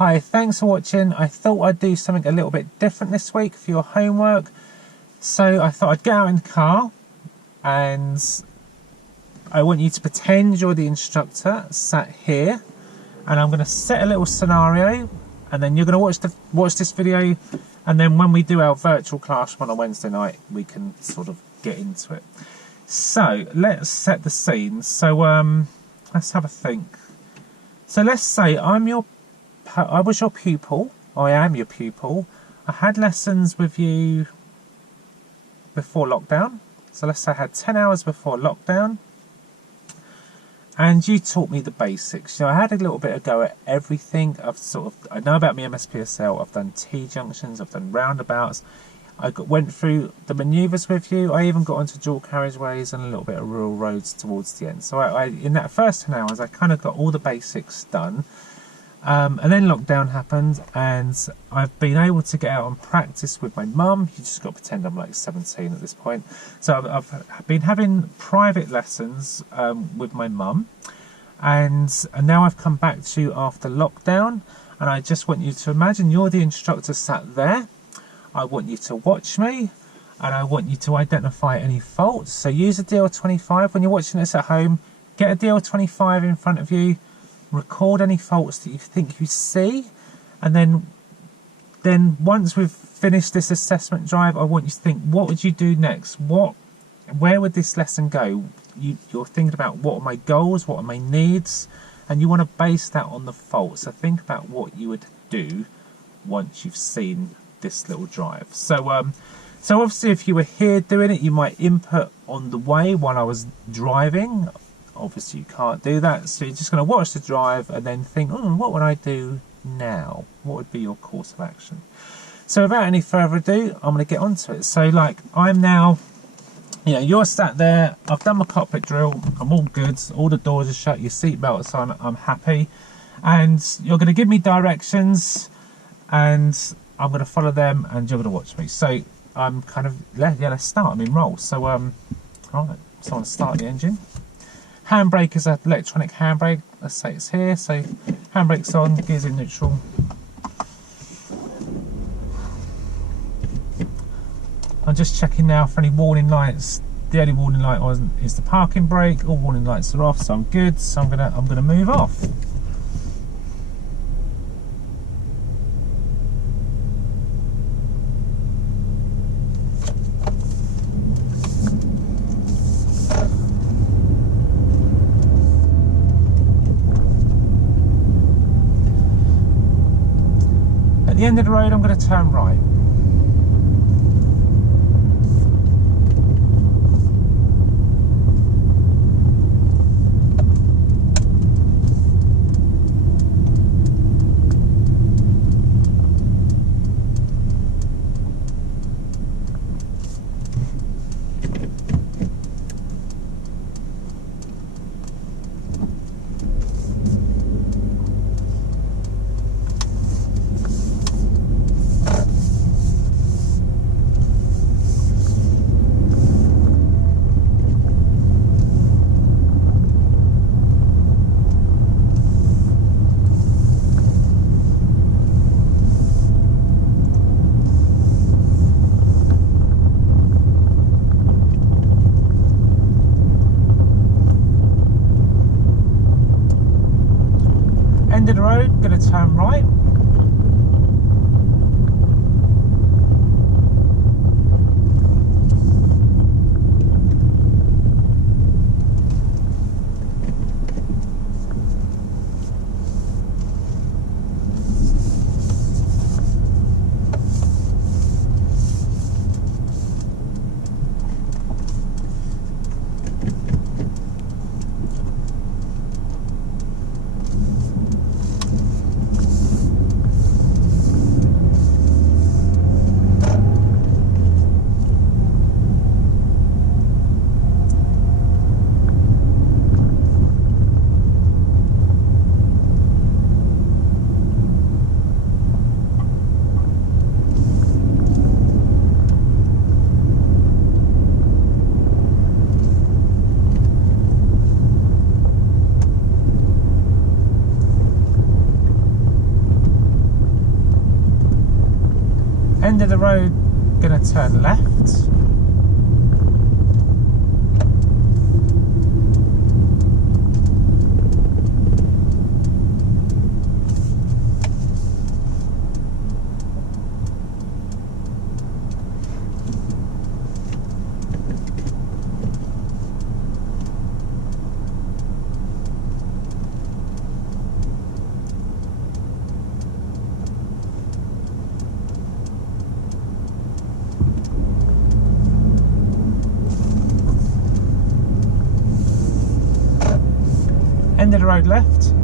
Hi, thanks for watching. I thought I'd do something a little bit different this week for your homework. So I thought I'd get out in the car and I want you to pretend you're the instructor sat here, and I'm going to set a little scenario, and then you're going to watch this video, and then when we do our virtual classroom on a Wednesday night, we can sort of get into it. So let's set the scene. So let's have a think. So let's say I was your pupil. I am your pupil. I had lessons with you before lockdown. So let's say I had 10 hours before lockdown. And you taught me the basics. So I had a little bit of go at everything. I know about my MSPSL. I've done T-junctions. I've done roundabouts. I went through the manoeuvres with you. I even got onto dual carriageways and a little bit of rural roads towards the end. So in that first 10 hours, I kind of got all the basics done. And then lockdown happened, and I've been able to get out and practice with my mum. You just got to pretend I'm like 17 at this point. So I've been having private lessons with my mum, and now I've come back to you after lockdown, and I just want you to imagine you're the instructor sat there. I want you to watch me, and I want you to identify any faults. So use a DL25 when you're watching this at home. Get a DL25 in front of you. Record any faults that you think you see, and then once we've finished this assessment drive, I want you to think, what would you do next? Where would this lesson go? You're thinking about, what are my goals, what are my needs, and you want to base that on the faults. So think about what you would do once you've seen this little drive. So so obviously if you were here doing it, you might input on the way while I was driving. Obviously you can't do that, so you're just going to watch the drive and then think, what would I do now? What would be your course of action? So without any further ado, I'm going to get onto it. So like, I'm now, you're sat there, I've done my cockpit drill, I'm all good, all the doors are shut, your seatbelt's on, I'm happy, and you're going to give me directions and I'm going to follow them and you're going to watch me. So I'm kind of, let's start, I'm in roll. So right, so I'm going to start the engine. Handbrake is an electronic handbrake. Let's say it's here. So handbrake's on, gears in neutral. I'm just checking now for any warning lights. The only warning light is the parking brake. All warning lights are off, so I'm good. So I'm gonna move off. At the end of the road, I'm going to turn right. End of the road, going to turn right. End of the road, gonna turn left. End of the road left.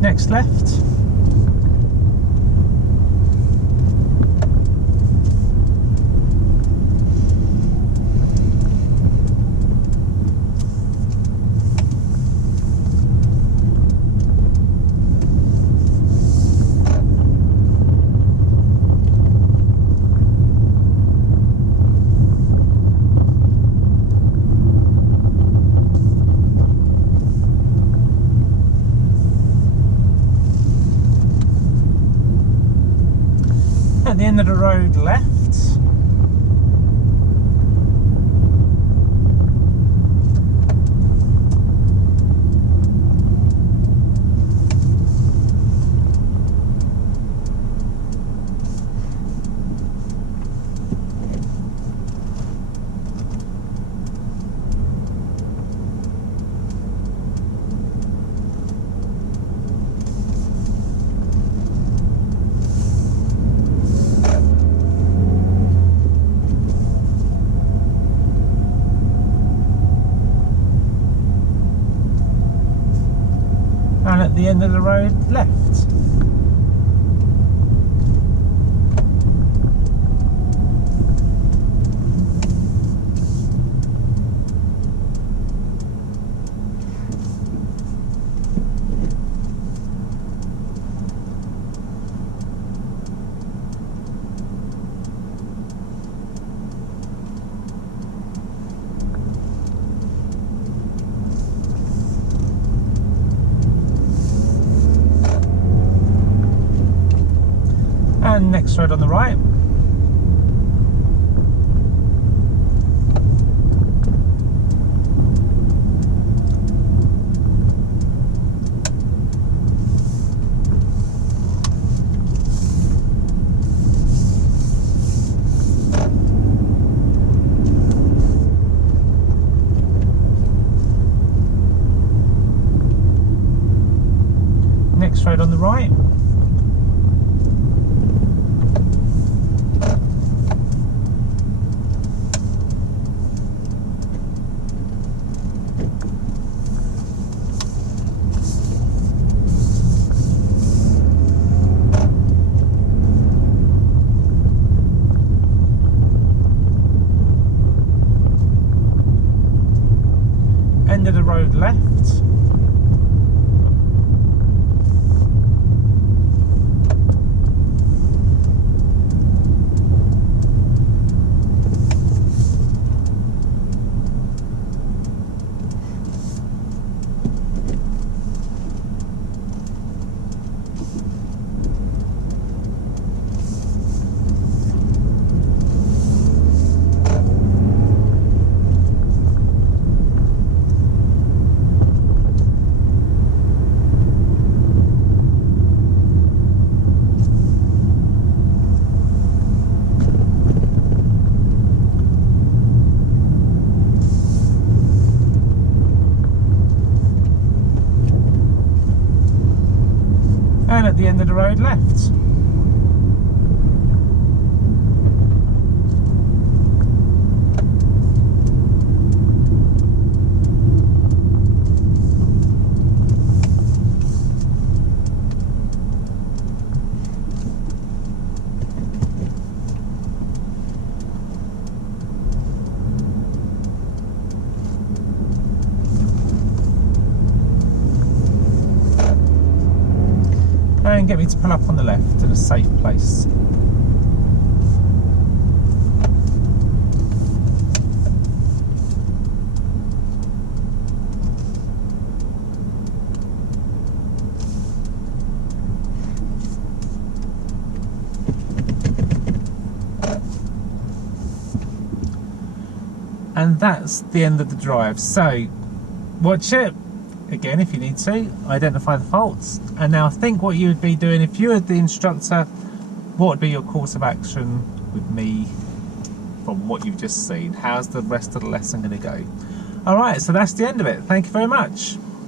Next left. At the end of the road left. And at the end of the road left. And next road on the right. Next road on the right. End of the road left. and at the end of the road left. And get me to pull up on the left in a safe place. And that's the end of the drive. So watch it again if you need to, identify the faults, and now think what you would be doing if you were the instructor. What would be your course of action with me from what you've just seen? How's the rest of the lesson going to go? Alright, so that's the end of it. Thank you very much.